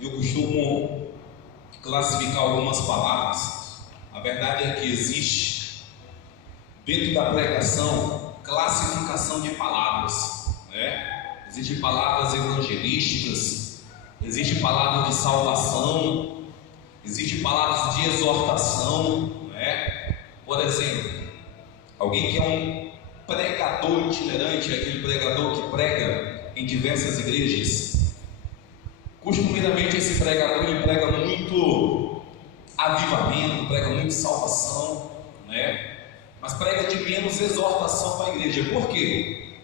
eu costumo classificar algumas palavras. A verdade é que existe, dentro da pregação, classificação de palavras, né? Existem palavras evangelísticas, existem palavras de salvação, existem palavras de exortação, né? Por exemplo, alguém que é um pregador itinerante, aquele pregador que prega em diversas igrejas. Costumeiramente esse pregador ele prega muito avivamento, prega muito salvação, né? Mas prega de menos exortação para a igreja. Por quê?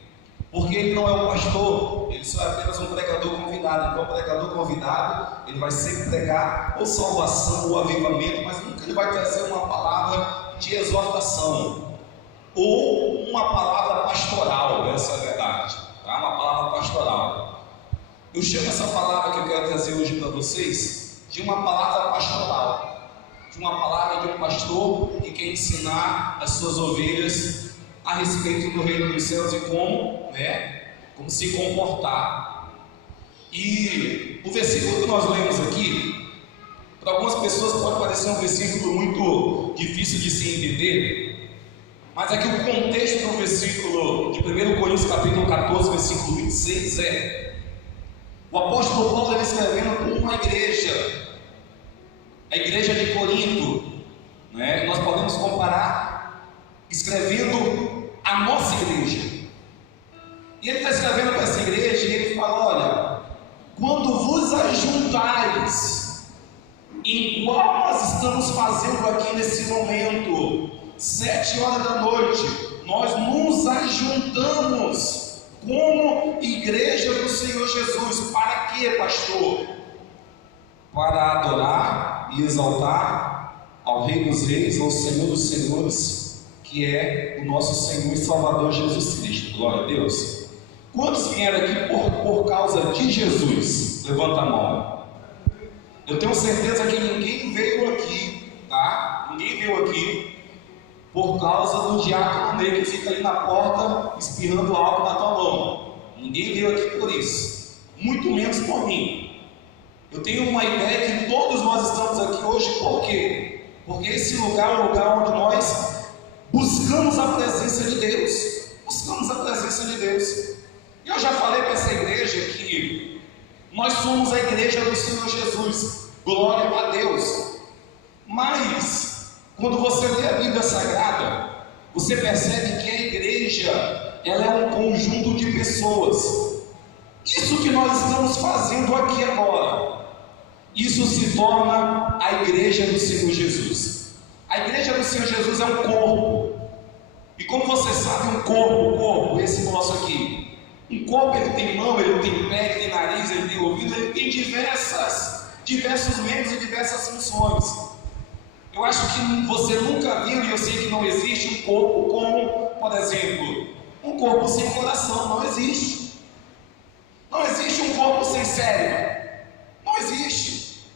Porque ele não é um pastor, ele só é apenas um pregador convidado. Então o pregador convidado, ele vai sempre pregar ou salvação ou avivamento, mas nunca ele vai trazer uma palavra de exortação ou uma palavra pastoral, essa é a verdade, tá? Uma palavra pastoral. Eu chamo essa palavra que eu quero trazer hoje para vocês de uma palavra pastoral, de uma palavra de um pastor que quer ensinar as suas ovelhas a respeito do reino dos céus e como se comportar. E o versículo que nós lemos aqui, para algumas pessoas pode parecer um versículo muito difícil de se entender, mas aqui o contexto do versículo de 1 Coríntios capítulo 14, versículo 26 é: o apóstolo Paulo está escrevendo para uma igreja, a igreja de Corinto, né? Nós podemos comparar escrevendo a nossa igreja. E ele está escrevendo para essa igreja e ele fala: olha, quando vos ajuntais, igual nós estamos fazendo aqui nesse momento, 7 horas da noite, nós nos ajuntamos como igreja do Senhor Jesus. Para quê, pastor? Para adorar e exaltar ao Rei dos Reis, ao Senhor dos Senhores, que é o nosso Senhor e Salvador Jesus Cristo. Glória a Deus. Quantos vieram aqui por causa de Jesus? Levanta a mão. Eu tenho certeza que ninguém veio aqui, tá? Ninguém veio aqui por causa do diácono Ney que fica ali na porta espirrando álcool na tua mão. Ninguém veio aqui por isso, muito menos por mim. Eu tenho uma ideia que todos nós estamos aqui hoje. Por quê? Porque esse lugar é o lugar onde nós buscamos a presença de Deus. Buscamos a presença de Deus. E eu já falei para essa igreja que nós somos a igreja do Senhor Jesus. Glória a Deus. Mas quando você lê a Bíblia Sagrada, você percebe que a igreja ela é um conjunto de pessoas. Isso que nós estamos fazendo aqui agora, isso se torna a igreja do Senhor Jesus. A igreja do Senhor Jesus é um corpo. E como você sabe, um corpo, esse nosso aqui, um corpo ele tem mão, ele tem pé, ele tem nariz, ele tem ouvido, ele tem diversos membros e diversas funções. Eu acho que você nunca viu, e eu sei que não existe um corpo como, por exemplo, um corpo sem coração. Não existe. Não existe um corpo sem cérebro. Não existe.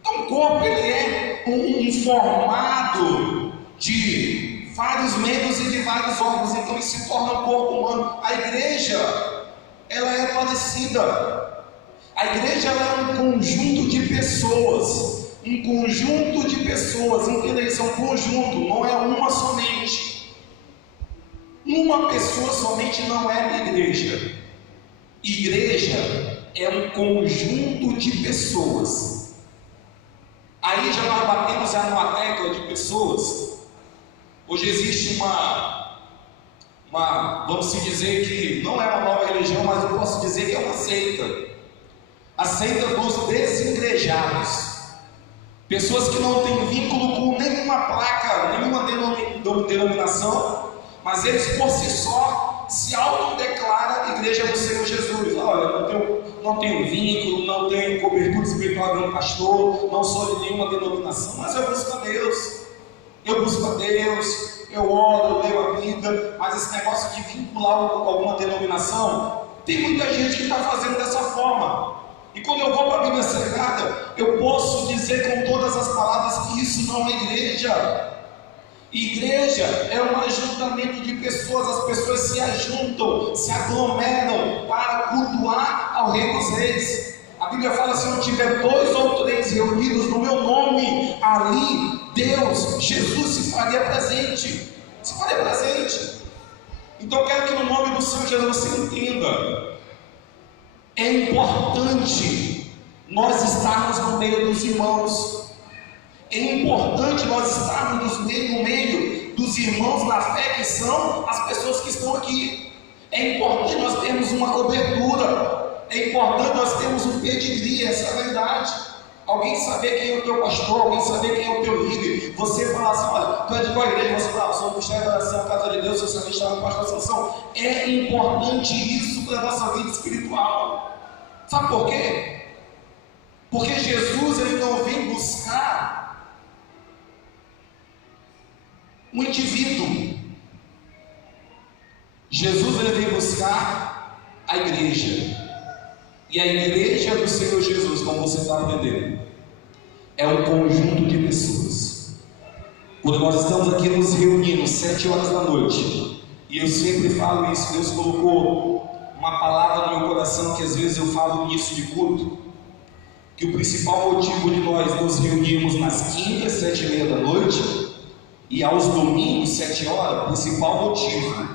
Então o corpo ele é um formado de vários membros e de vários órgãos. Então isso se torna um corpo humano. A igreja, ela é parecida. A igreja ela é um conjunto de pessoas. Um conjunto de pessoas, entenda isso, é um conjunto, não é uma somente. Uma pessoa somente não é igreja. Igreja é um conjunto de pessoas. Aí já nós batemos numa tecla de pessoas. Hoje existe vamos dizer que não é uma nova religião, mas eu posso dizer que é uma seita. A seita dos desigrejados. Pessoas que não têm vínculo com nenhuma placa, nenhuma denominação, mas eles por si só se autodeclaram igreja do Senhor Jesus. Olha, não tenho vínculo, não tenho cobertura espiritual de um pastor, não sou de nenhuma denominação, mas eu busco a Deus. Eu oro, eu leio a Bíblia, mas esse negócio de vincular alguma denominação, tem muita gente que está fazendo dessa forma. E quando eu vou para a Bíblia Sagrada, eu posso dizer com todas as palavras que isso não é igreja. Igreja é um ajuntamento de pessoas, as pessoas se ajuntam, se aglomeram para cultuar ao Rei dos Reis. A A Bíblia fala: se não tiver 2 ou 3 reunidos no meu nome, ali Deus, Jesus se faria presente. Se faria presente. Então eu quero que no nome do Senhor Jesus você entenda: é importante nós estarmos no meio dos irmãos. É importante nós estarmos no meio dos irmãos na fé, que são as pessoas que estão aqui. É importante nós termos uma cobertura. É importante nós termos um pedigree, essa é a verdade. Alguém saber quem é o teu pastor, alguém saber quem é o teu líder. Você falar assim: olha, tu é de qual igreja? Você fala: sou Ministério da Oração, Casa de Deus, socialista, no Pastor Assunção. É importante isso para a nossa vida espiritual. Sabe por quê? Porque Jesus, ele não vem buscar um indivíduo. Jesus, ele vem buscar a igreja. E a igreja do Senhor Jesus, como você está aprendendo, é um conjunto de pessoas. Quando nós estamos aqui nos reunindo 7 horas da noite, e eu sempre falo isso, Deus colocou uma palavra no meu coração, que às vezes eu falo no início de culto, que o principal motivo de nós nos reunirmos nas quintas, 7h30 da noite, e aos domingos, 7 horas, o principal motivo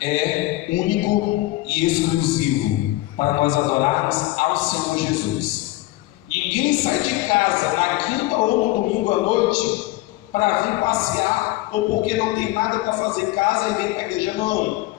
é único e exclusivo para nós adorarmos ao Senhor Jesus. Ninguém sai de casa na quinta ou no domingo à noite para vir passear, ou porque não tem nada para fazer em casa e vem para a igreja. Não.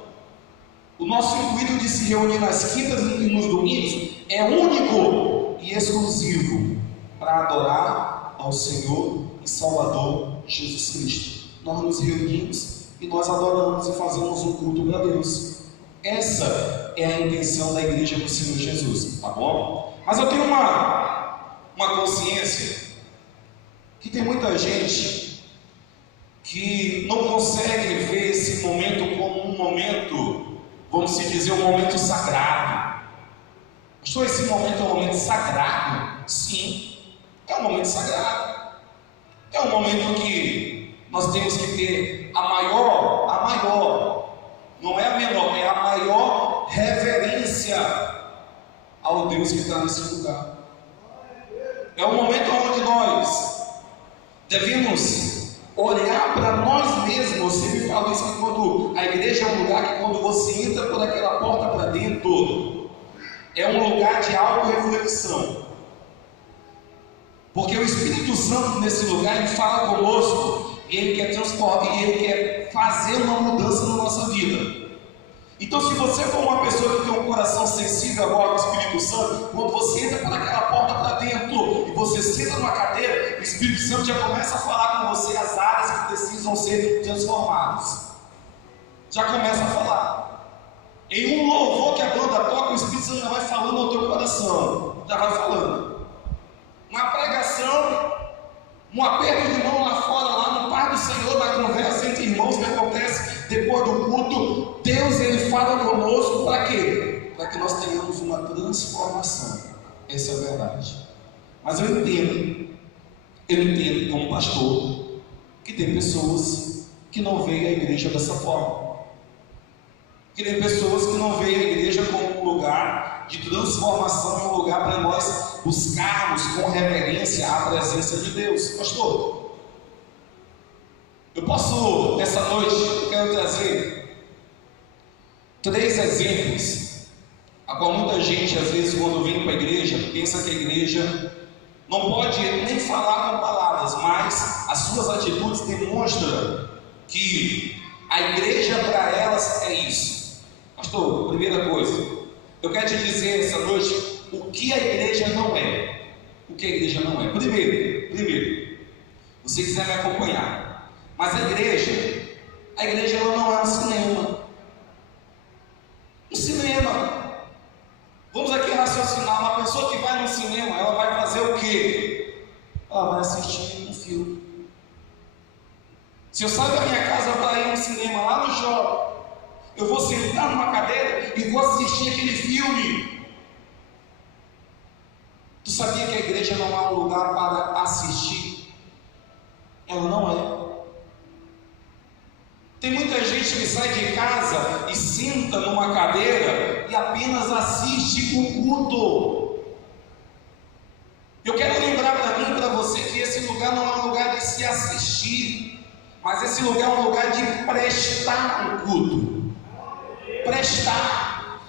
O nosso intuito de se reunir nas quintas e nos domingos é único e exclusivo para adorar ao Senhor e Salvador Jesus Cristo. Nós nos reunimos e nós adoramos e fazemos um culto para Deus. Essa é a intenção da igreja do Senhor Jesus, tá bom? Mas eu tenho uma consciência que tem muita gente que não consegue ver esse momento como um momento, vamos dizer, um momento sagrado. Pastor, esse momento é um momento sagrado? Sim, é um momento sagrado. É um momento que nós temos que ter a maior, não é a menor, é a maior reverência ao Deus que está nesse lugar. É um momento onde nós devemos olhar para nós mesmos. Eu sempre falo isso, que quando a igreja é um lugar que, quando você entra por aquela porta para dentro, é um lugar de auto-reflexão. Porque o Espírito Santo nesse lugar, ele fala conosco, e ele quer transformar, e ele quer fazer uma mudança na nossa vida. Então, se você for uma pessoa que tem um coração sensível agora ao Espírito Santo, quando você entra por aquela porta para dentro e você senta numa cadeira, o Espírito Santo já começa a falar com você as áreas que precisam ser transformadas. Já começa a falar. Em um louvor que a banda toca, o Espírito Santo já vai falando ao teu coração. Já vai falando. Na pregação, um aperto de mão lá fora, lá no Pai do Senhor, na conversa entre irmãos que acontece depois do culto, Deus, ele fala conosco para quê? Para que nós tenhamos uma transformação. Essa é a verdade. Mas eu entendo como pastor, que tem pessoas que não veem a igreja dessa forma. Que tem pessoas que não veem a igreja como um lugar de transformação, um lugar para nós buscarmos com reverência a presença de Deus. Pastor, eu posso, nessa noite, eu quero trazer 3 exemplos, a qual muita gente, às vezes, quando vem para a igreja, pensa que a igreja não pode nem falar com palavras, mas as suas atitudes demonstram que a igreja para elas é isso. Pastor, primeira coisa, eu quero te dizer essa noite o que a igreja não é. O que a igreja não é. Primeiro, se você quiser me acompanhar, mas a igreja ela não é um cinema. Um cinema. Vamos aqui raciocinar. Uma pessoa que vai no cinema, ela vai fazer o quê? Ela vai assistir um filme. Se eu saio da minha casa para ir no cinema, lá no shopping, eu vou sentar numa cadeira e vou assistir aquele filme. Tu sabia que a igreja não é um lugar para assistir? Ela não é. Tem muita gente que sai de casa e senta numa cadeira e apenas assiste o culto. Eu quero lembrar para mim e para você que esse lugar não é um lugar de se assistir, mas esse lugar é um lugar de prestar um culto. Prestar.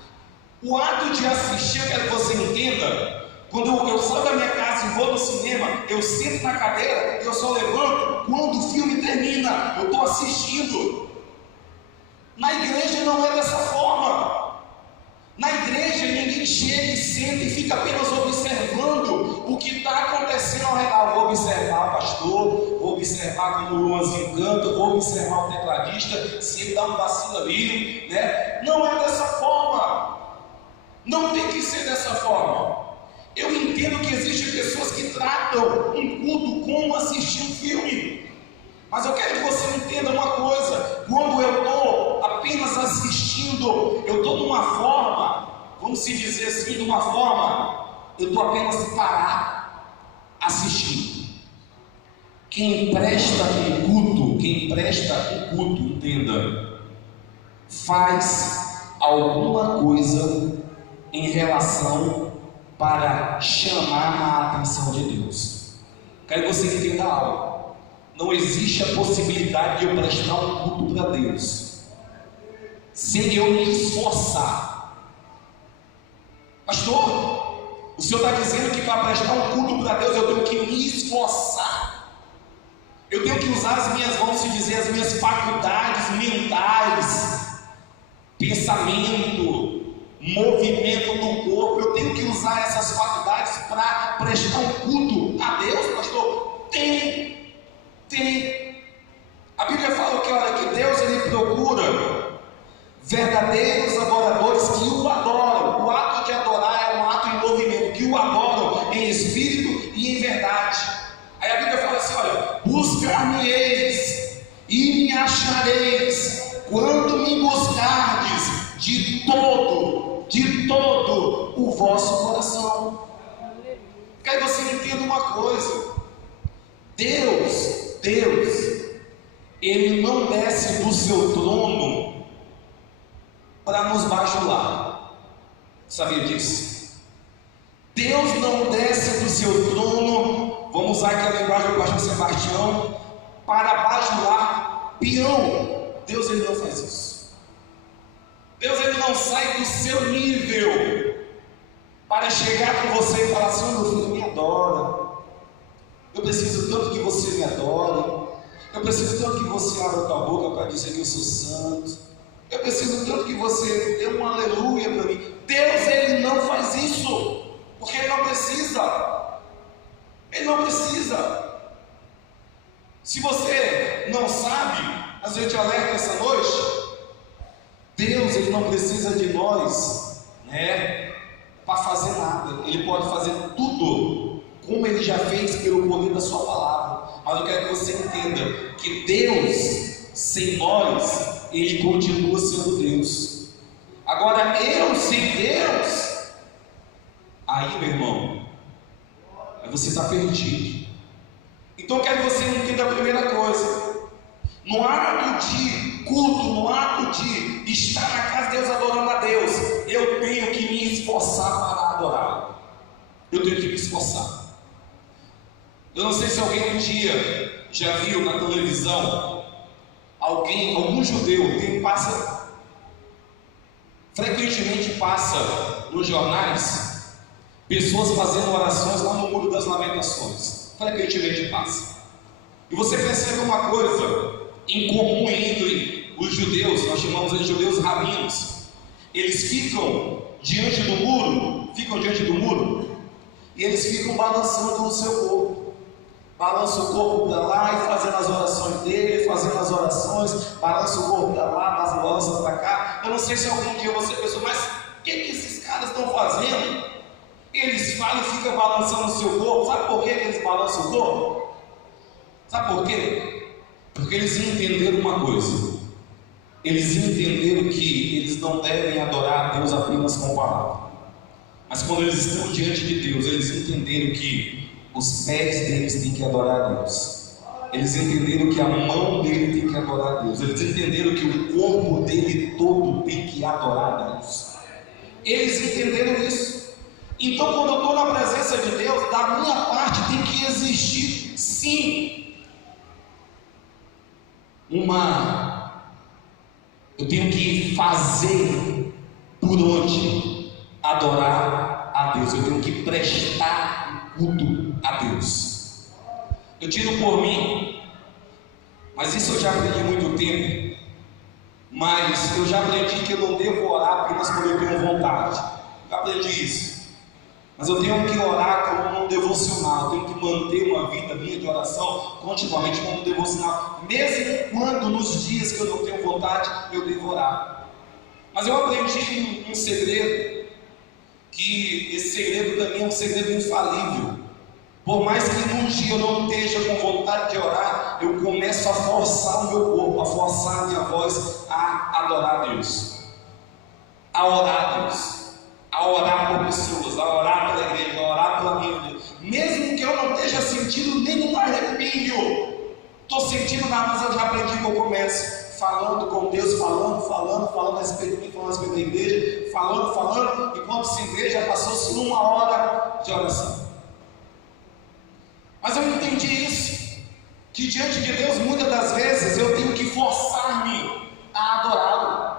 O ato de assistir, eu quero que você entenda. Quando eu saio da minha casa e vou no cinema, eu sento na cadeira e eu só levanto quando o filme termina. Eu estou assistindo. Na igreja não é dessa forma. Na igreja ninguém chega e senta e fica apenas observando o que está acontecendo ao redor. Vou observar o pastor, vou observar como o Luanzinho canta, vou observar o tecladista, se ele dá um vacilo ali, né? Não é dessa forma. Não tem que ser dessa forma. Eu entendo que existem pessoas que tratam um culto como assistir um filme. Mas eu quero que você entenda uma coisa: quando eu estou apenas assistindo, eu estou numa forma, vamos se dizer assim, de uma forma, eu estou apenas parado assistindo. Quem presta um culto, entenda, faz alguma coisa em relação para chamar a atenção de Deus. Quero que você entenda algo. Não existe a possibilidade de eu prestar um culto para Deus sem eu me esforçar. Pastor, o senhor está dizendo que para prestar um culto para Deus eu tenho que me esforçar. Eu tenho que usar as minhas, vamos se dizer, as minhas faculdades mentais, pensamento, movimento do corpo. Eu tenho que usar essas faculdades para prestar um culto a Deus, pastor? Tem. A Bíblia fala que, olha, que Deus ele procura verdadeiros adoradores que o adoram. O ato de adorar é um ato em movimento, que o adoram em espírito e em verdade. Aí a Bíblia fala assim, olha, buscar-me-eis e me achareis quando me buscardes de todo o vosso coração. Quero que você entenda uma coisa: Deus, Ele não desce do seu trono para nos bajular. Sabia disso? Deus não desce do seu trono, vamos usar aqui a linguagem do pastor Sebastião, para bajular peão. Deus ele não faz isso. Deus ele não sai do seu nível para chegar com você e falar assim: meu filho, me adora. Eu preciso tanto que você me adore. Eu preciso tanto que você abra a tua boca para dizer que eu sou santo. Eu preciso tanto que você dê um aleluia para mim. Deus, ele não faz isso, porque ele não precisa. Ele não precisa. Se você não sabe, mas eu te alerto essa noite, Deus, ele não precisa de nós, né, para fazer nada. Ele pode fazer tudo, como ele já fez pelo poder da sua palavra. Mas eu quero que você entenda que Deus, sem nós, ele continua sendo Deus. Agora, eu sem Deus, aí, meu irmão, aí você está perdido. Então eu quero que você entenda a primeira coisa: no ato de culto, no ato de estar na casa de Deus, adorando a Deus, eu tenho que me esforçar para adorá-lo. Eu tenho que me esforçar. Eu não sei se alguém um dia já viu na televisão algum judeu frequentemente passa nos jornais pessoas fazendo orações lá no Muro das Lamentações. Frequentemente passa. E você percebe uma coisa em comum entre os judeus, nós chamamos de judeus rabinos. Eles ficam diante do muro, e eles ficam balançando no seu corpo. Balança o corpo para lá e fazendo as orações dele, fazendo as orações, balança o corpo para lá, balança para cá. Eu não sei se algum dia você pensou, mas o que esses caras estão fazendo? Eles falam e ficam balançando o seu corpo. Sabe por que eles balançam o corpo? Sabe por quê? Porque eles entenderam uma coisa. Eles entenderam que eles não devem adorar a Deus apenas com palavra. Mas quando eles estão diante de Deus, eles entenderam que os pés deles têm que adorar a Deus. Eles entenderam que a mão dele tem que adorar a Deus. Eles entenderam que o corpo dele todo tem que adorar a Deus. Eles entenderam isso. Então, quando eu estou na presença de Deus, da minha parte tem que existir, sim, eu tenho que fazer por onde adorar a Deus, eu tenho que prestar culto a Deus. Eu tiro por mim, mas isso eu já aprendi há muito tempo, mas eu já aprendi que eu não devo orar apenas quando eu tenho vontade. Eu aprendi isso, mas eu tenho que orar como um devocional, eu tenho que manter uma vida minha de oração continuamente como um devocional, mesmo quando nos dias que eu não tenho vontade, eu devo orar. Mas eu aprendi um segredo, que esse segredo também é um segredo infalível. Por mais que num dia eu não esteja com vontade de orar, eu começo a forçar o meu corpo, a forçar a minha voz a adorar a Deus, a orar a Deus, a orar por pessoas, a orar pela igreja, a orar pela minha vida. Mesmo que eu não esteja sentindo nenhum arrepio, estou sentindo nada, mas eu já aprendi que eu começo falando com Deus, falando a respeito de mim, falando a respeito da igreja, falando, e quando se vê, já passou-se 1 hora de oração. Mas eu entendi isso, que diante de Deus, muitas das vezes, eu tenho que forçar-me a adorá-lo,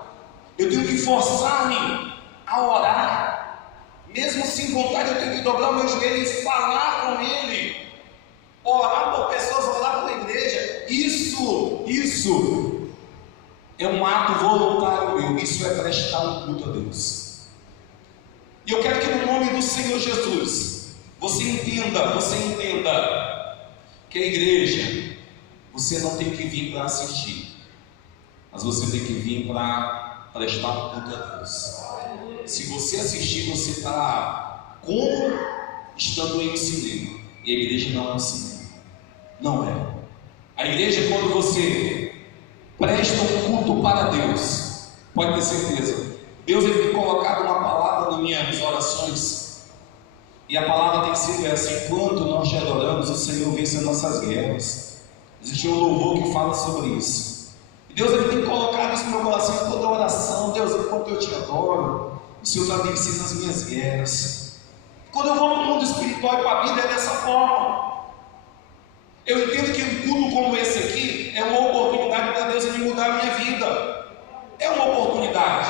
eu tenho que forçar-me a orar, mesmo sem vontade, eu tenho que dobrar o meu joelho e falar com Ele, orar por pessoas, orar pela igreja. Isso é um ato voluntário meu, isso é prestar um culto a Deus. E eu quero que no nome do Senhor Jesus, você entenda que a igreja, você não tem que vir para assistir, mas você tem que vir para prestar um culto a Deus. Se você assistir, você está como estando em um cinema, e a igreja não é um cinema, não é. A igreja, quando você presta um culto para Deus, pode ter certeza, Deus ele tem colocado uma palavra nas minhas orações, e a palavra tem sido essa: enquanto nós te adoramos, o Senhor vence as nossas guerras. Existe um louvor que fala sobre isso, e Deus ele tem colocado isso no meu coração em toda a oração. Deus, enquanto eu te adoro, o Senhor já venceu as minhas guerras. Quando eu vou para o mundo espiritual e para a Bíblia é dessa forma. Eu entendo que um culto como esse aqui é uma oportunidade para Deus ele mudar a minha vida. É uma oportunidade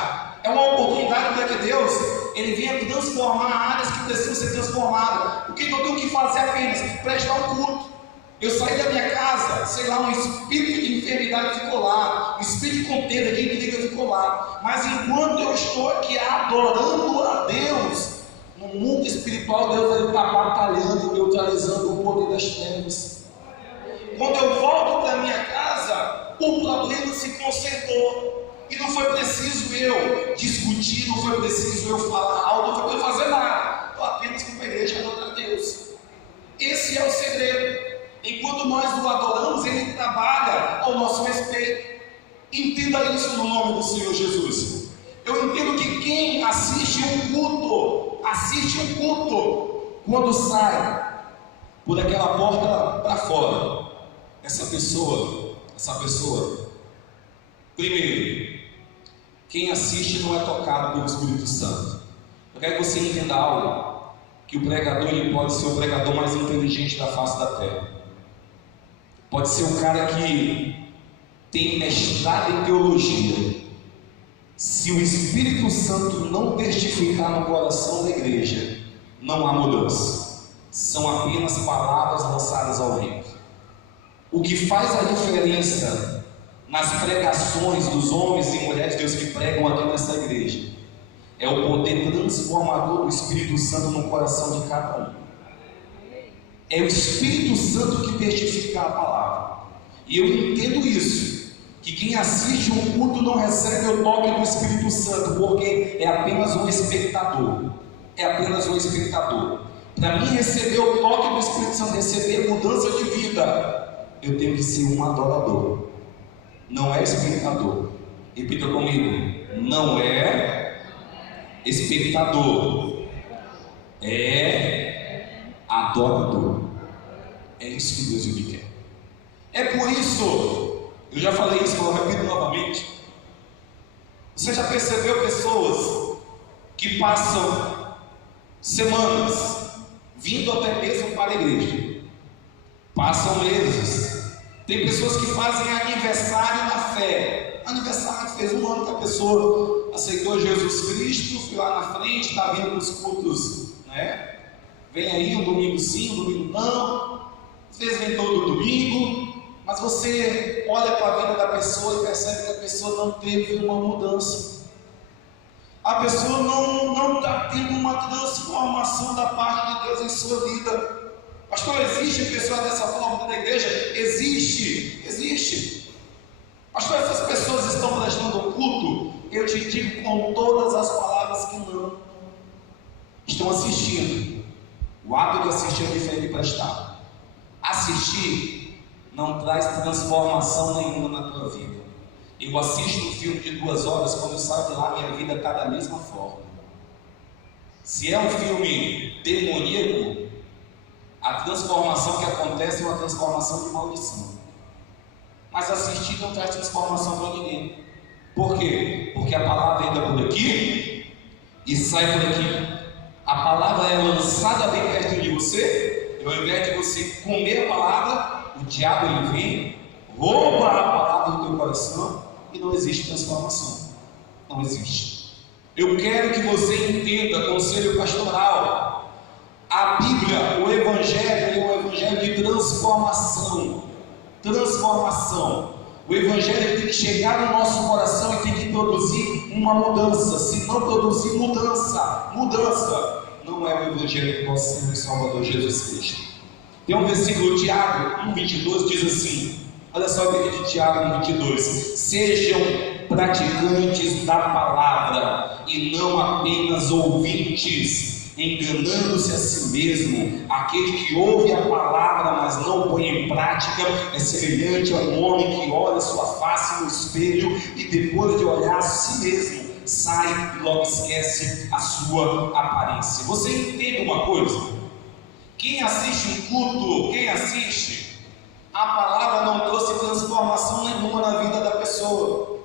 para que Deus ele venha transformar áreas que precisam ser transformadas. O que eu tenho que fazer apenas? Prestar um culto. Eu saí da minha casa, sei lá, um espírito de enfermidade ficou lá, um espírito de contenda, de intriga ficou lá, mas enquanto eu estou aqui adorando a Deus, no mundo espiritual, Deus está batalhando e neutralizando o poder das trevas. Quando eu volto para minha casa, o problema se consertou, e não foi preciso eu discutir, não foi preciso eu falar algo, não foi preciso fazer nada, estou apenas com a igreja adorando a Deus. Esse é o segredo. Enquanto nós o adoramos, Ele trabalha ao nosso respeito. Entenda isso no nome do Senhor Jesus. Eu entendo que quem assiste um culto, quando sai por aquela porta para fora, essa pessoa, primeiro, quem assiste não é tocado pelo Espírito Santo. Eu quero que você entenda algo, que o pregador ele pode ser o pregador mais inteligente da face da terra. Pode ser um cara que tem mestrado em teologia. Se o Espírito Santo não testificar no coração da igreja, não há mudança. São apenas palavras lançadas ao vento. O que faz a diferença nas pregações dos homens e mulheres de Deus que pregam aqui nessa igreja é o poder transformador do Espírito Santo no coração de cada um. É o Espírito Santo que testifica a palavra. E eu entendo isso, que quem assiste um culto não recebe o toque do Espírito Santo, porque é apenas um espectador. Para mim receber o toque do Espírito Santo, receber mudança de vida, eu tenho que ser um adorador, não é espectador. Repita comigo: não é espectador, é adorador. É isso que Deus me quer. É por isso, eu já falei isso, mas eu repito novamente. Você já percebeu pessoas que passam semanas, vindo até mesmo para a igreja. Passam meses. Tem pessoas que fazem aniversário na fé. Aniversário, fez um ano que a pessoa aceitou Jesus Cristo, fui lá na frente, está vindo nos cultos, né? Vem aí um domingo sim, um domingo não. Às vezes vem todo domingo. Mas você olha para a vida da pessoa e percebe que a pessoa não teve uma mudança. A pessoa não está tendo uma transformação da parte de Deus em sua vida. Pastor, existe pessoa dessa forma dentro da igreja? Existe. Pastor, essas pessoas estão prestando culto? Eu te digo com todas as palavras que não. Estão assistindo. O hábito de assistir é diferente de prestar. Assistir não traz transformação nenhuma na tua vida. Eu assisto um filme de 2 horas, quando eu saio de lá, minha vida está da mesma forma. Se é um filme demoníaco, a transformação que acontece é uma transformação de maldição. Mas assistir não traz transformação para ninguém. Por quê? Porque a palavra entra por aqui e sai por aqui. A palavra é lançada bem perto de você, e ao invés de você comer a palavra, o diabo ele vem, rouba a palavra do teu coração e não existe transformação. Não existe. Eu quero que você entenda, conselho pastoral. A Bíblia, o Evangelho, é um Evangelho de transformação. Transformação. O Evangelho tem que chegar no nosso coração e tem que produzir uma mudança. Se não produzir mudança, não é o Evangelho do nosso Senhor e Salvador Jesus Cristo. Tem um versículo, Tiago 1,22, diz assim, olha só o que diz Tiago 1,22: sejam praticantes da palavra e não apenas ouvintes, enganando-se a si mesmo. Aquele que ouve a palavra, mas não põe em prática, é semelhante a um homem que olha sua face no espelho e depois de olhar a si mesmo, sai e logo esquece a sua aparência. Você entende uma coisa? Quem assiste um culto, a palavra não trouxe transformação nenhuma na vida da pessoa.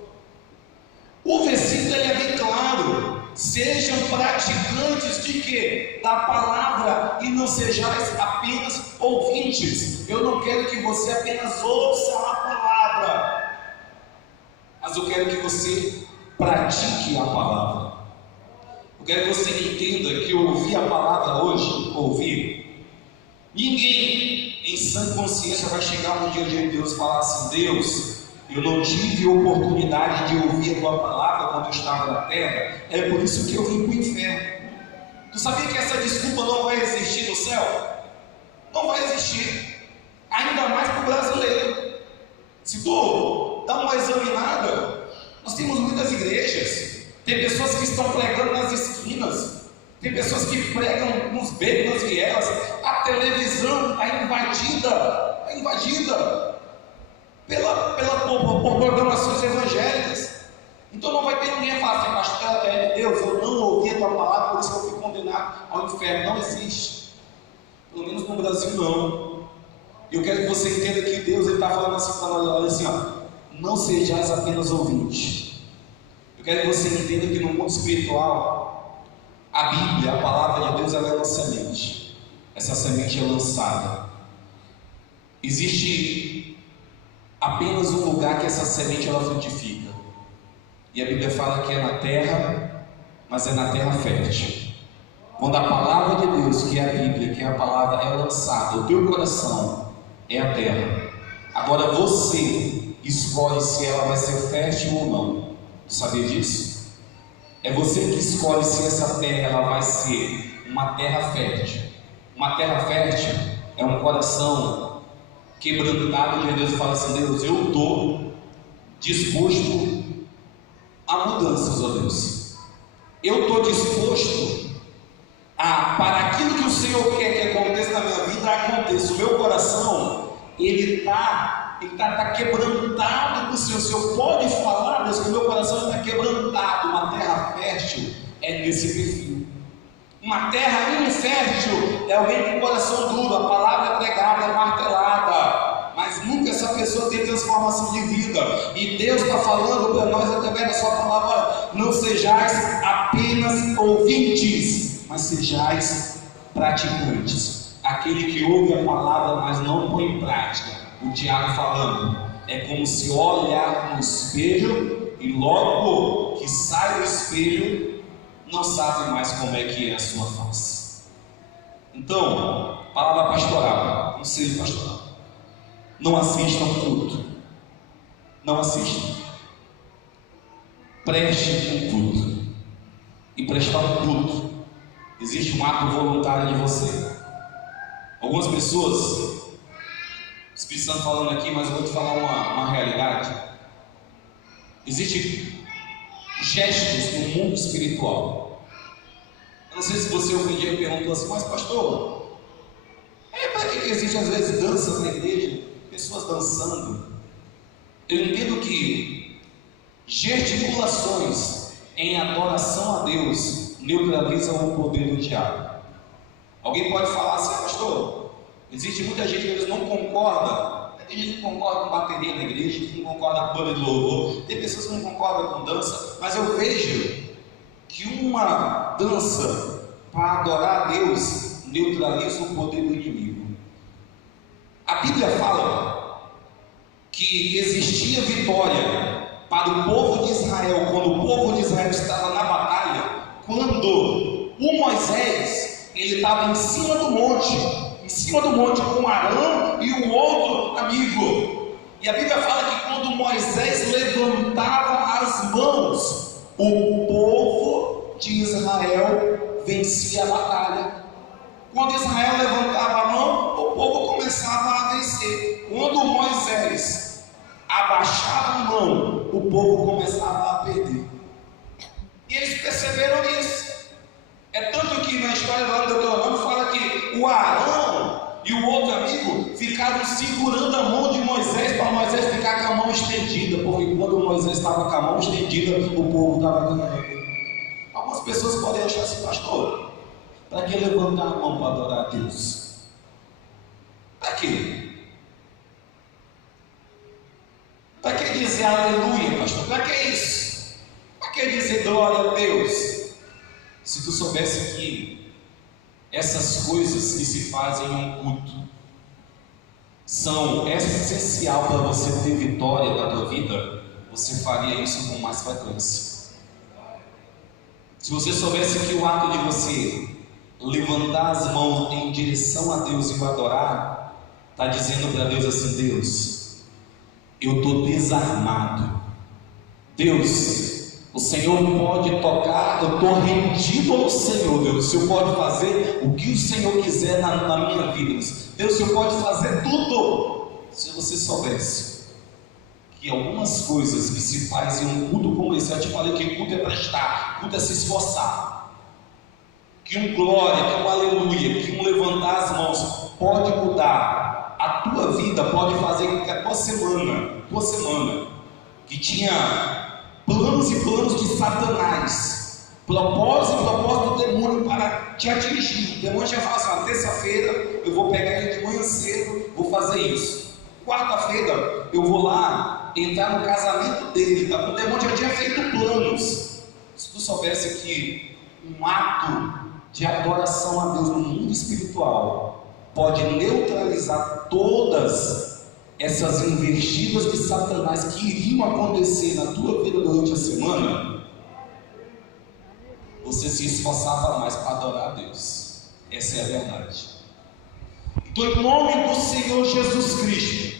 O versículo é bem claro: sejam praticantes de quê? Da palavra, e não sejais apenas ouvintes. Eu não quero que você apenas ouça a palavra, mas eu quero que você pratique a palavra. Eu quero que você entenda que ouvir a palavra hoje, ninguém em sã consciência vai chegar no dia de Deus e falar assim: Deus, eu não tive oportunidade de ouvir a tua palavra quando eu estava na terra, é por isso que eu vim para o inferno. Tu sabia que essa desculpa não vai existir no céu? Não vai existir, ainda mais para o brasileiro. Se tu dá uma examinada, nós temos muitas igrejas, tem pessoas que estão pregando nas esquinas, tem pessoas que pregam nos becos, nas vielas. A televisão está invadida por programações evangélicas. Então não vai ter ninguém a falar assim: pastor, Deus, eu não ouvi a tua palavra, por isso que eu fui condenado ao inferno. Não existe, pelo menos no Brasil não. Eu quero que você entenda que Deus está falando assim para nós, olha assim, não sejais apenas ouvintes. Eu quero que você entenda que no mundo espiritual, a Bíblia, a palavra de Deus, ela é uma semente. Essa semente é lançada. Existe apenas um lugar que essa semente ela frutifica. E a Bíblia fala que é na terra, mas é na terra fértil. Quando a palavra de Deus, que é a Bíblia, que é a palavra, é lançada, o teu coração é a terra. Agora você escolhe se ela vai ser fértil ou não. Sabia disso? É você que escolhe se essa terra ela vai ser uma terra fértil. Uma terra fértil é um coração quebrantado de Deus e fala assim: Deus, eu estou disposto a mudanças, ó Deus. Eu estou disposto para aquilo que o Senhor quer que aconteça na minha vida, aconteça. O meu coração, ele está quebrantado com o Senhor. O Senhor pode falar, Deus, que o meu coração está quebrantado. Uma terra fértil é nesse perfil. Uma terra infértil é alguém com o coração duro, a palavra é pregada, é martelada, mas nunca essa pessoa tem transformação de vida. E Deus está falando para nós através da sua palavra: não sejais apenas ouvintes, mas mas sejais praticantes. Aquele que ouve a palavra, mas não põe em prática. O Tiago falando, é como se olhar no espelho e logo que sai do espelho, não sabe mais como é que é a sua face. Então, palavra pastoral, conselho pastoral: não assistam culto. Não assistam. Preste um culto. E prestar um culto existe um ato voluntário de você. Algumas pessoas, o Espírito Santo falando aqui, mas eu vou te falar uma realidade. Existem gestos no mundo espiritual. Eu não sei se você algum dia perguntou assim, mas pastor, para que existe às vezes danças na igreja? Pessoas dançando. Eu entendo que gesticulações em adoração a Deus neutralizam o poder do diabo. Alguém pode falar assim, pastor, existe muita gente que eles não concorda. Tem gente que concorda com bateria na igreja, que não concorda com banda de louvor, tem pessoas que não concordam com dança, mas eu vejo que uma dança para adorar a Deus neutraliza o poder do inimigo. A Bíblia fala que existia vitória para o povo de Israel, quando o povo de Israel estava na batalha, quando o Moisés, ele estava em cima do monte com Arão e o outro amigo. E a Bíblia fala que quando Moisés levantava as mãos, o povo de Israel vencia a batalha. Quando Israel levantava a mão, o povo começava a vencer. Quando Moisés abaixava a mão, o povo começava a perder. E eles perceberam isso. É tanto que na história do Deuteronômio fala que o Arão e o outro amigo ficaram segurando a mão de Moisés para Moisés ficar com a mão estendida, porque quando Moisés estava com a mão estendida, o povo estava ganhando. Algumas pessoas podem achar assim, pastor, para que levantar a mão para adorar a Deus? Para quê? Para que dizer aleluia, pastor? Para que isso? Para que dizer glória a Deus? Se tu soubesse que essas coisas que se fazem em um culto são essencial para você ter vitória na tua vida, você faria isso com mais frequência. Se você soubesse que o ato de você levantar as mãos em direção a Deus e o adorar, está dizendo para Deus assim, Deus, eu estou desarmado. Deus, o Senhor pode tocar, eu estou rendido ao Senhor, Deus. O Senhor pode fazer o que o Senhor quiser na minha vida. Deus, o Senhor pode fazer tudo. Se você soubesse que algumas coisas que se faz em um culto como esse, eu te falei que culto é prestar, culto é se esforçar, que um glória, que um aleluia, que um levantar as mãos pode mudar a tua vida, pode fazer com que a tua semana, que tinha planos e planos de Satanás, propósito do demônio para te atingir. O demônio já fala assim, terça-feira eu vou pegar ele de manhã cedo, vou fazer isso. Quarta-feira eu vou lá entrar no casamento dele. O demônio já tinha feito planos. Se tu soubesse que um ato de adoração a Deus no mundo espiritual pode neutralizar todas essas investidas de Satanás que iriam acontecer na tua vida durante a semana, você se esforçava mais para adorar a Deus. Essa é a verdade. Então, em nome do Senhor Jesus Cristo,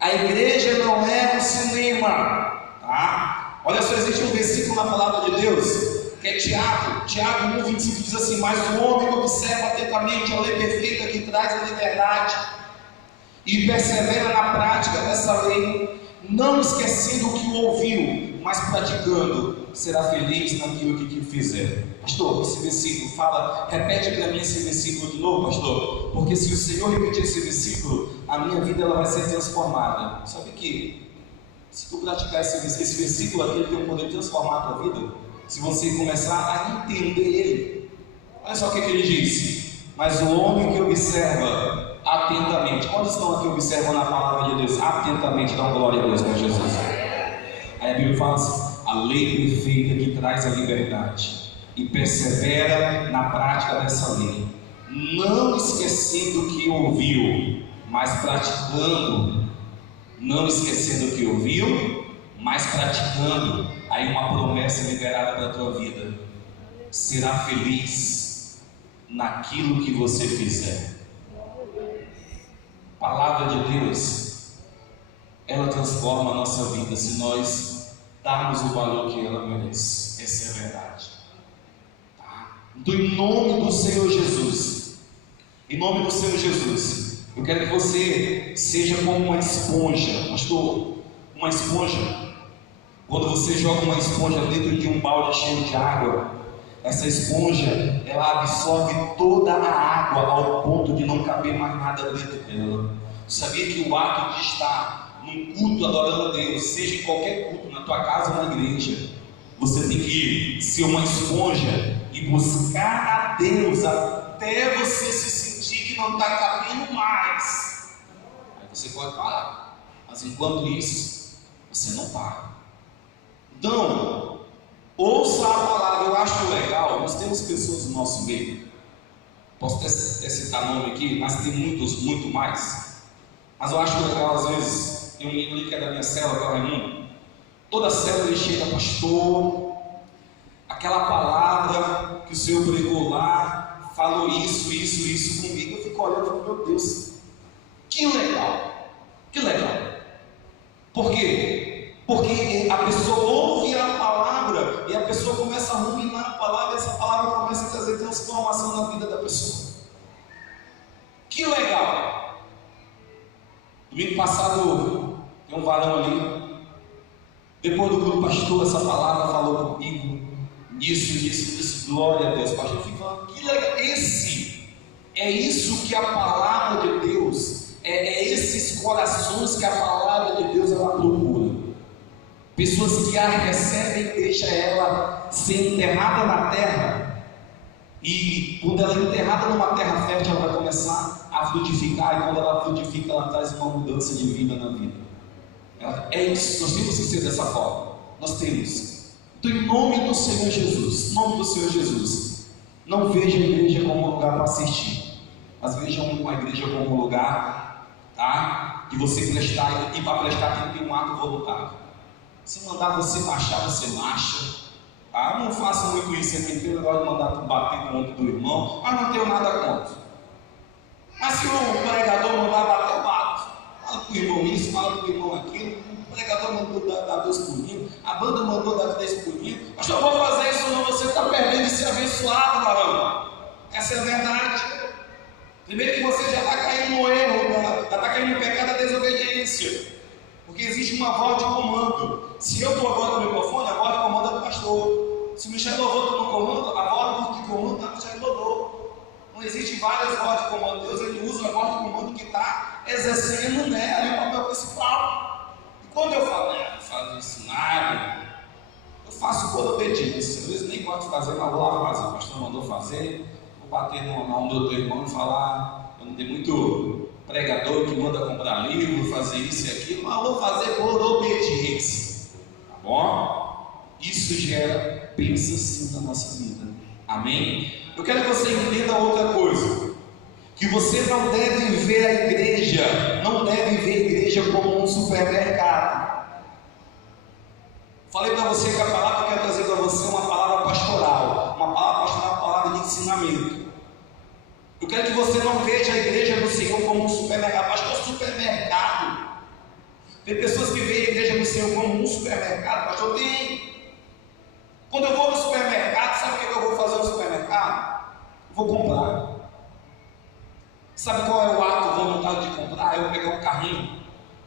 a igreja não é um cinema, tá? Olha só, existe um versículo na palavra de Deus, que é Tiago 1,25, diz assim, mas o homem observa atentamente a lei perfeita que traz a liberdade e persevera na prática dessa lei, não esquecendo o que ouviu, mas praticando, será feliz naquilo que fizer. Pastor, esse versículo fala, repete para mim esse versículo de novo, pastor, porque se o Senhor repetir esse versículo, a minha vida ela vai ser transformada. Sabe que, se tu praticar esse versículo aqui, ele tem o poder de transformar a tua vida, se você começar a entender ele. Olha só o que ele diz, mas o homem que observa atentamente, quantos estão aqui observando a palavra de Deus atentamente? Dá glória a Deus, né, Jesus? Aí a Bíblia fala assim, a lei perfeita que traz a liberdade e persevera na prática dessa lei, não esquecendo o que ouviu, mas praticando. Não esquecendo o que ouviu, mas praticando. Aí uma promessa liberada para a tua vida: será feliz naquilo que você fizer. Palavra de Deus, ela transforma a nossa vida se nós darmos o valor que ela merece. Essa é a verdade. Tá? Então, em nome do Senhor Jesus, eu quero que você seja como uma esponja. Pastor, uma esponja, quando você joga uma esponja dentro de um balde cheio de água, essa esponja, ela absorve toda a água ao ponto de não caber mais nada dentro dela. Sabia que o ato de estar num culto adorando a Deus, seja em qualquer culto, na tua casa ou na igreja, você tem que ser uma esponja e buscar a Deus até você se sentir que não está cabendo mais. Aí você pode parar, mas enquanto isso, você não para. Então, ouça a palavra. Eu acho legal, nós temos pessoas no nosso meio, posso até citar nome aqui, mas tem muito mais. Mas eu acho legal, às vezes, tem um menino ali que é da minha célula, que é o Raimundo. Toda célula ele chega: pastor, aquela palavra que o Senhor pregou lá, falou isso comigo. Eu fico olhando e falo: meu Deus, que legal. Por quê? Porque a pessoa ouve a palavra e a pessoa começa a ruminar a palavra, e essa palavra começa a trazer transformação na vida da pessoa. Que legal! Domingo passado, tem um varão ali, depois do culto: pastor, essa palavra falou comigo, isso, glória a Deus. Pastor, eu fico falando: que legal! É isso que a palavra de Deus, esses corações que a palavra de Deus ela procura. Pessoas que a recebem e deixam ela ser enterrada na terra, e quando ela é enterrada numa terra fértil, ela vai começar a frutificar, e quando ela frutifica, ela traz uma mudança de vida na vida. É isso, nós temos que ser dessa forma. Nós temos. Então, em nome do Senhor Jesus, não veja a igreja como um lugar para assistir, mas veja uma igreja como um lugar, tá? De você prestar, e para prestar tem que ter um ato voluntário. Se mandar você marchar, você marcha. Tá? Eu não faço muito isso aqui, tem o negócio de mandar bater contra do irmão, mas não tenho nada contra. Mas se o pregador mandar bater, eu bato. Fala para o irmão isso, fala para o irmão aquilo. O pregador mandou dar 2 pulinhos, a banda mandou dar 3 pulinhos. Mas eu vou fazer isso não, você está perdendo de ser abençoado, varão. Essa é a verdade. Primeiro que você já está caindo no erro, já está caindo no pecado da desobediência. Porque existe uma voz de comando. Se eu estou agora no microfone, a voz de comando é do pastor. Se o Michel Louvor está no comando, a voz de comando é do Michel Louvor. Não existe várias vozes de comando. Deus ele usa a voz de comando que está exercendo, né, ali o papel principal. E quando eu falo, não faço isso nada, eu faço por obediência. Às vezes nem gosto de fazer, mas vou lá fazer. O pastor mandou fazer, vou bater no mão do teu irmão e falar. Eu não tenho muito pregador que manda comprar livro, fazer isso e aquilo, mas vou fazer por obediência. Tá bom? Isso gera bênção sim na nossa vida. Amém? Eu quero que você entenda outra coisa. Que você não deve ver a igreja, como um supermercado. Falei para você que a palavra que eu quero trazer para você é uma palavra pastoral. Uma palavra de ensinamento. Eu quero que você não veja a igreja do Senhor como um supermercado. Pastor, supermercado. Tem pessoas que veem a igreja do Senhor como um supermercado. Pastor, tem. Quando eu vou no supermercado, sabe o que eu vou fazer no supermercado? Eu vou comprar. Sabe qual é o ato voluntário de comprar? Eu vou pegar um carrinho,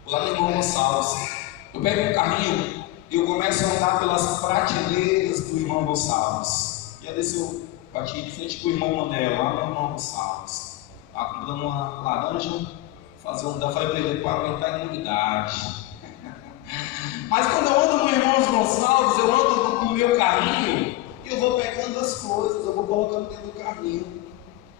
vou lá no irmão Gonçalves. Eu pego um carrinho e eu começo a andar pelas prateleiras do irmão Gonçalves. E aí desceu. Bati de frente com o irmão Manel, lá no irmão Gonçalves. Estava comprando uma laranja, falei para ele para aumentar a imunidade. Mas quando eu ando no irmão Gonçalves, eu ando no meu carrinho e eu vou pegando as coisas, eu vou colocando dentro do carrinho.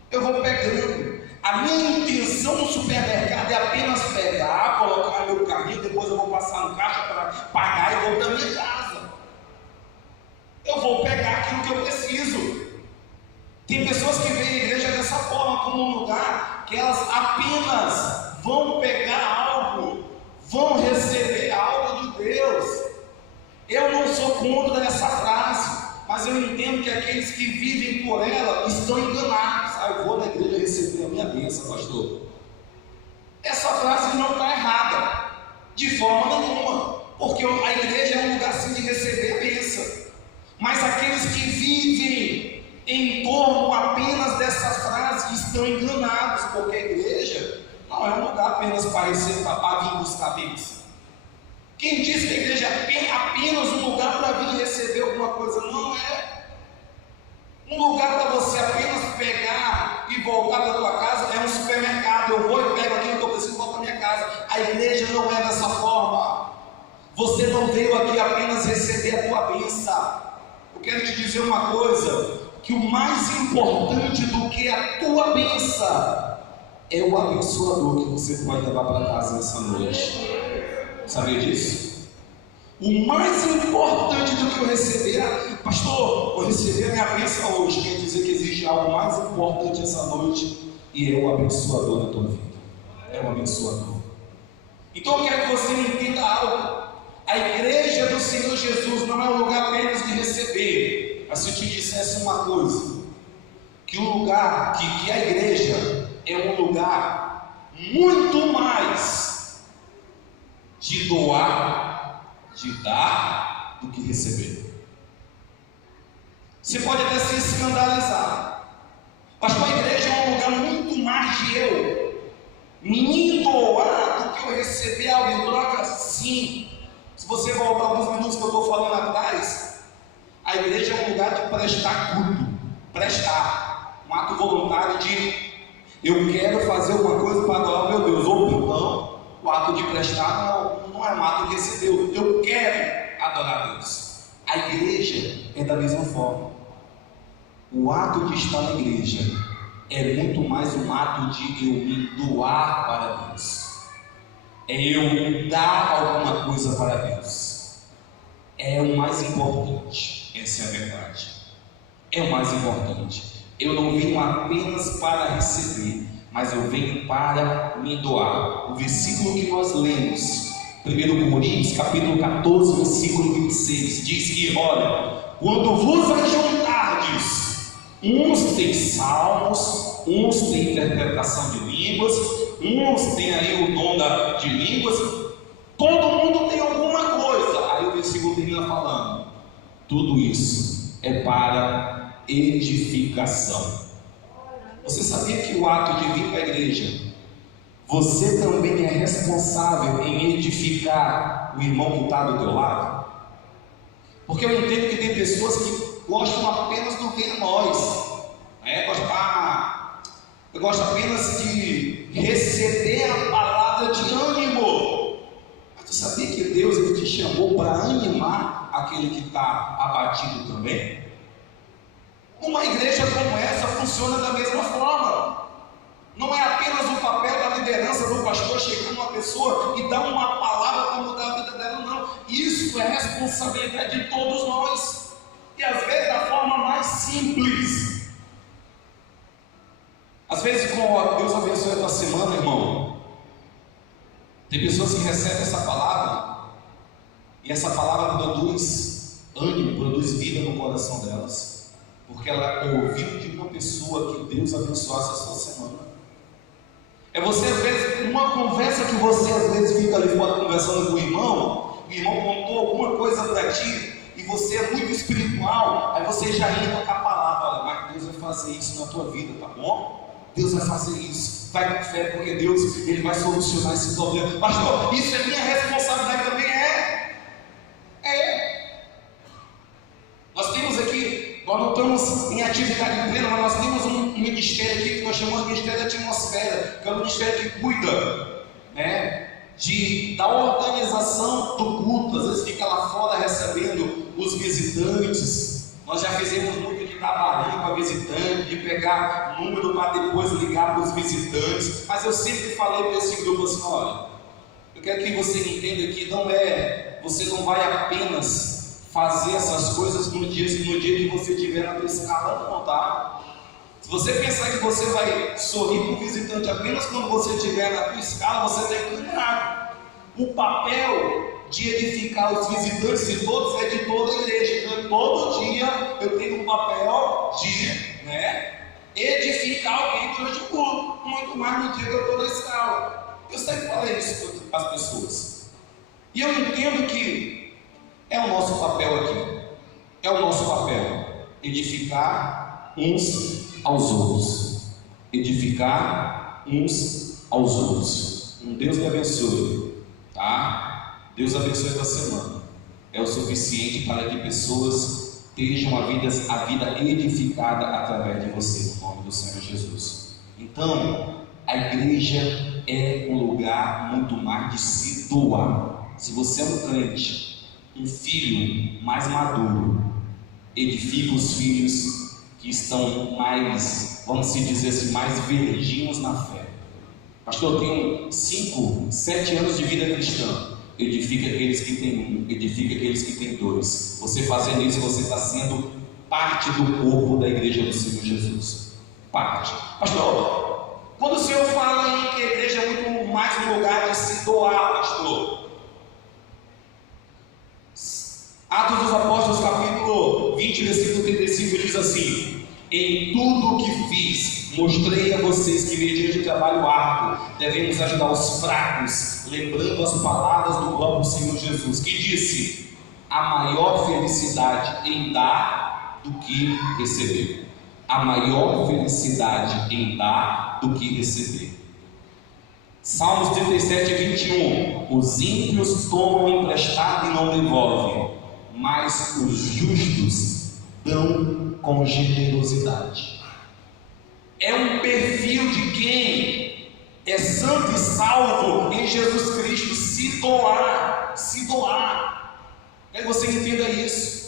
Eu vou pegando. A minha intenção no supermercado é apenas pegar, colocar no meu carrinho, depois eu vou passar no caixa para pagar e vou para minha casa. Eu vou pegar aquilo que eu preciso. Tem pessoas que veem a igreja dessa forma, como um lugar que elas apenas vão pegar algo, vão receber algo de Deus. Eu não sou contra essa frase, mas eu entendo que aqueles que vivem por ela estão enganados. Eu vou na igreja receber a minha bênção, pastor. Essa frase não está errada, de forma nenhuma, porque a igreja é um lugar sim de receber a bênção. Mas aqueles que vivem em torno apenas dessas frases estão enganados, porque a igreja não é um lugar apenas para receber, para vir buscar a bênção. Quem diz que a igreja é apenas um lugar para vir receber alguma coisa, não é. Um lugar para você apenas pegar e voltar para a tua casa é um supermercado. Eu vou e pego aquilo que eu preciso e volto para minha casa. A igreja não é dessa forma. Você não veio aqui apenas receber a tua bênção. Eu quero te dizer uma coisa, que o mais importante do que a tua bênção é o abençoador que você pode levar para casa nessa noite. Sabia disso? O mais importante do que eu receber, pastor, vou receber a minha bênção hoje, quer dizer que existe algo mais importante essa noite, e é o abençoador da tua vida. É o abençoador. Então eu quero que você entenda algo. A igreja do Senhor Jesus não é um lugar apenas de receber. Mas se eu te dissesse uma coisa, que o lugar, que a igreja é um lugar muito mais de doar, de dar, do que receber. Você pode até se escandalizar. Pastor, a igreja é um lugar muito mais de eu me doar do que eu receber algo em troca. Sim. Se você voltar alguns minutos que eu estou falando atrás, a igreja é um lugar de prestar culto, prestar, um ato voluntário de eu quero fazer alguma coisa para adorar meu Deus, ou então o ato de prestar não é um ato de receber, eu quero adorar Deus. A igreja é da mesma forma. O ato de estar na igreja é muito mais um ato de eu me doar para Deus. É eu dar alguma coisa para Deus. É o mais importante. Essa é a verdade. É o mais importante. Eu não venho apenas para receber, mas eu venho para me doar. O versículo que nós lemos, 1 Coríntios, capítulo 14, versículo 26, diz que, olha, quando vos ajuntardes, uns têm salmos, uns têm interpretação de línguas, uns têm aí o dom de línguas, todo mundo tem alguma coisa. Aí o versículo termina falando, tudo isso é para edificação. Você sabia que o ato de vir para a igreja, você também é responsável em edificar o irmão que está do teu lado? Porque eu entendo que tem pessoas que gostam apenas do bem a nós, eu gosto apenas de receber a palavra de ânimo. Mas tu sabia que Deus ele te chamou para animar aquele que está abatido também? Uma igreja como essa funciona da mesma forma. Não é apenas o papel da liderança do pastor chegar numa pessoa e dar uma palavra para mudar a vida dela, não. Isso é responsabilidade de todos nós. E às vezes da forma mais simples. Às vezes, como Deus abençoe a tua semana, irmão, tem pessoas que recebem essa palavra e essa palavra produz ânimo, produz vida no coração delas, porque ela ouviu de uma pessoa que Deus abençoasse a sua semana. É você, às vezes, uma conversa que você às vezes fica ali fora conversando com o irmão contou alguma coisa para ti e você é muito espiritual, aí você já entra com a palavra, olha, mas Deus vai fazer isso na tua vida, tá bom? Deus vai fazer isso, vai com fé, porque Deus ele vai solucionar esse problema. Pastor, isso é minha responsabilidade também? Nós temos aqui, nós não estamos em atividade plena, mas nós temos um ministério aqui que nós chamamos de Ministério da Atmosfera, que é um ministério que cuida, da organização do culto. Às vezes fica lá fora recebendo os visitantes. Nós já fizemos muito de trabalhar com a visitante, de pegar número para depois ligar para os visitantes. Mas eu sempre falei para esse grupo assim, olha, eu quero que você entenda que você não vai apenas fazer essas coisas no dia que você estiver na tua escala, não, tá? Se você pensar que você vai sorrir para o visitante apenas quando você estiver na tua escala, você está enganado. O papel de edificar os visitantes e todos é de toda a igreja. Então, todo dia eu tenho um papel de edificar alguém durante o culto, muito mais no dia que eu estou na escala. Eu sempre falei isso para as pessoas. E eu entendo que é o nosso papel aqui. É o nosso papel edificar uns aos outros. Edificar uns aos outros. Deus me abençoe, tá? Deus abençoe essa semana. É o suficiente para que pessoas tenham a vida edificada através de você, no nome do Senhor Jesus. Então, a igreja é um lugar muito mais de se doar. Se você é um crente, um filho mais maduro, edifica os filhos que estão mais, vamos se dizer assim, mais verdinhos na fé. Pastor, eu tenho 5, 7 anos de vida cristã. Edifica aqueles que têm 1, edifica aqueles que têm 2. Você fazendo isso, você está sendo parte do corpo da igreja do Senhor Jesus. Parte. Pastor, quando o Senhor fala em que a igreja é muito mais um lugar de se doar, pastor. Atos dos Apóstolos, capítulo 20, versículo 35, diz assim: em tudo o que fiz, mostrei a vocês que, mediante trabalho árduo, devemos ajudar os fracos, lembrando as palavras do próprio Senhor Jesus, que disse: a maior felicidade em dar do que receber. A maior felicidade em dar do que receber. Salmos 37, 21. Os ímpios tomam emprestado e não devolvem, mas os justos dão com generosidade. É um perfil de quem é santo e salvo em Jesus Cristo, se doar, se doar. É que você entenda isso.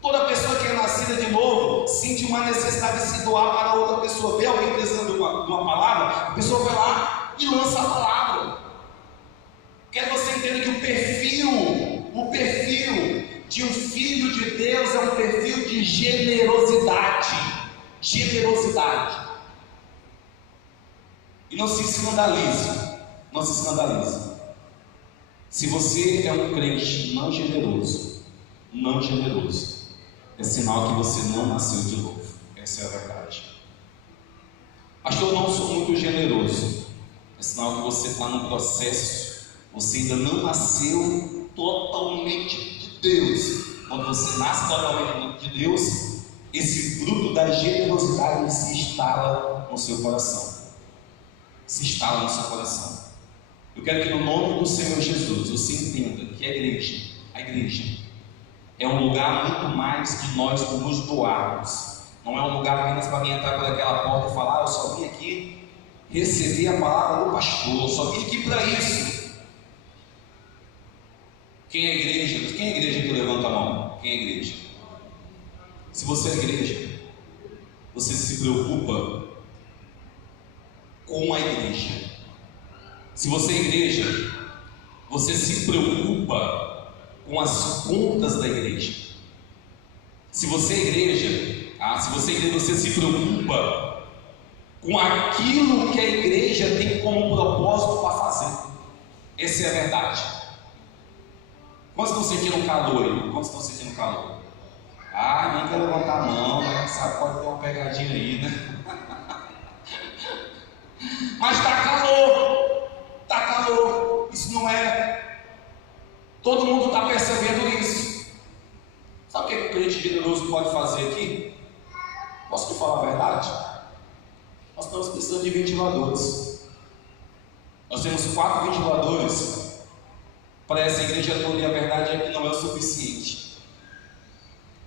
Toda pessoa que é nascida de novo sente uma necessidade de se doar para outra pessoa. Vê alguém precisando de uma palavra, a pessoa vai lá e lança a palavra. Quero que você entenda que o perfil de um filho de Deus é um perfil de generosidade. Generosidade. E não se escandalize. Não se escandalize. Se você é um crente não generoso, é sinal que você não nasceu de novo. Essa é a verdade. Pastor, eu não sou muito generoso. É sinal que você está num processo. Você ainda não nasceu totalmente de Deus. Quando você nasce totalmente de Deus, esse fruto da generosidade se instala no seu coração. Se instala no seu coração. Eu quero que no nome do Senhor Jesus você entenda que a igreja é um lugar muito mais de nós nos doarmos. Não é um lugar apenas para mim entrar por aquela porta e falar: eu só vim aqui receber a palavra do pastor, eu só vim aqui para isso. Quem é igreja? Quem é igreja que levanta a mão? Quem é igreja? Se você é igreja, você se preocupa com a igreja. Se você é igreja, você se preocupa com as contas da igreja. Se você é igreja, você se preocupa com aquilo que a igreja tem como propósito para fazer. Essa é a verdade. Quantos estão sentindo calor aí? Quantos estão sentindo calor? Não quer levantar a mão, mas sabe, pode ter uma pegadinha aí, né? Mas está calor. Está calor. Isso não é... Todo mundo está percebendo isso. Sabe o que o crente generoso pode fazer aqui? Posso te falar a verdade? Nós estamos precisando de ventiladores. Nós temos 4 ventiladores para essa igreja toda, e a verdade é que não é o suficiente.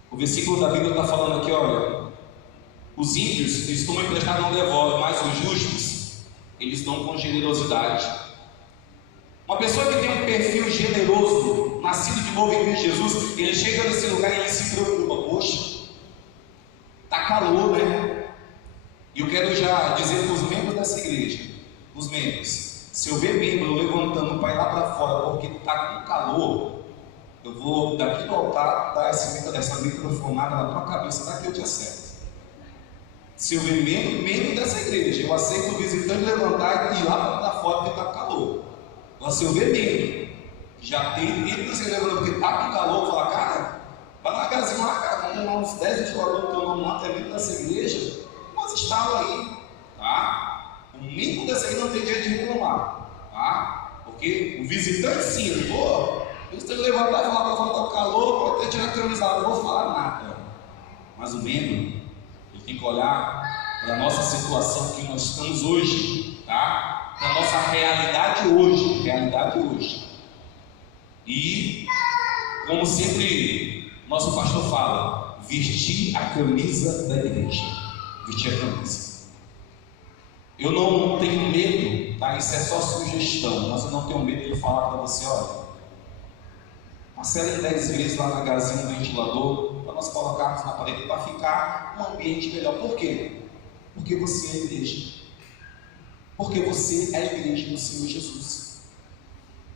O versículo da Bíblia está falando aqui, olha: os ímpios, eles tomam emprestado e não devolvem, mas os justos, eles dão com generosidade. Uma pessoa que tem um perfil generoso, nascido de novo em Cristo Jesus, ele chega nesse lugar e ele se preocupa: poxa, está calor, né? E eu quero já dizer para os membros dessa igreja, os membros, se eu ver membro levantando para ir lá para fora porque está com calor, eu vou daqui do altar dar essa microfonada na tua cabeça, daqui eu te acerto. Se eu ver membro dessa igreja, eu aceito o visitante levantar e ir lá para fora porque está com calor. Agora, se eu ver membro, já tem tempo que você levanta porque está com calor, fala, cara, vai na casinha lá, cara, vamos lá uns 10 ventiladores que eu não mato é membro dessa igreja, mas estava aí, tá? O membro dessa igreja não tem jeito de reclamar, tá? Porque o visitante sim, ele, pô, o visitante levantar e falar para fora está com calor, pode até tirar a camisa lá, não vou falar nada. Mas o membro, ele tem que olhar para a nossa situação que nós estamos hoje, tá? Para a nossa realidade hoje. E, como sempre nosso pastor fala, vestir a camisa da igreja. Vestir a camisa. Eu não tenho medo, tá? Isso é só sugestão, mas eu não tenho medo de falar para você, olha, parcela em 10 vezes lá na casinha do ventilador, para nós colocarmos na parede para ficar um ambiente melhor. Por quê? Porque você é a igreja. Porque você é a igreja do Senhor Jesus.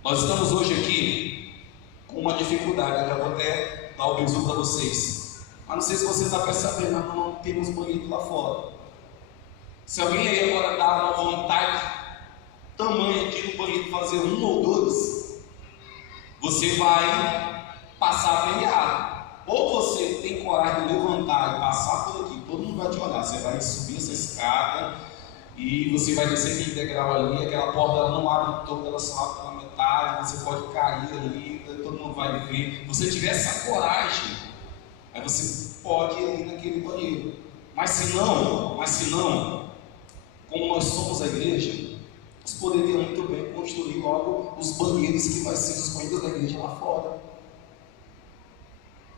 Nós estamos hoje aqui com uma dificuldade, eu já vou até dar o bisu para vocês. Mas não sei se você está percebendo, mas não temos banheiro lá fora. Se alguém aí agora dá uma vontade tamanha de ir no banheiro fazer um ou dois, você vai passar aperreado. Ou você tem coragem de levantar e passar por aqui, todo mundo vai te olhar, você vai subir essa escada e você vai descer aquele degrau ali, aquela porta ela não abre toda, ela só abre pela metade, você pode cair ali, todo mundo vai ver. Se você tiver essa coragem, aí você pode ir ali naquele banheiro. Mas se não, como nós somos a igreja, nós poderíamos muito bem construir logo os banheiros que vai ser os banheiros da igreja lá fora.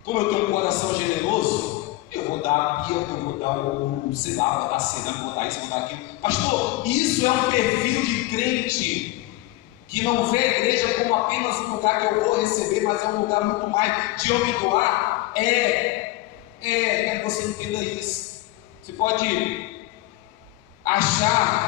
Como eu tenho um coração generoso, eu vou dar a pia, eu vou dar o sei lá, vou dar cerâmica, vou dar isso, vou dar aquilo. Pastor, isso é um perfil de crente que não vê a igreja como apenas um lugar que eu vou receber, mas é um lugar muito mais de eu me doar. Você entenda isso. Você pode achar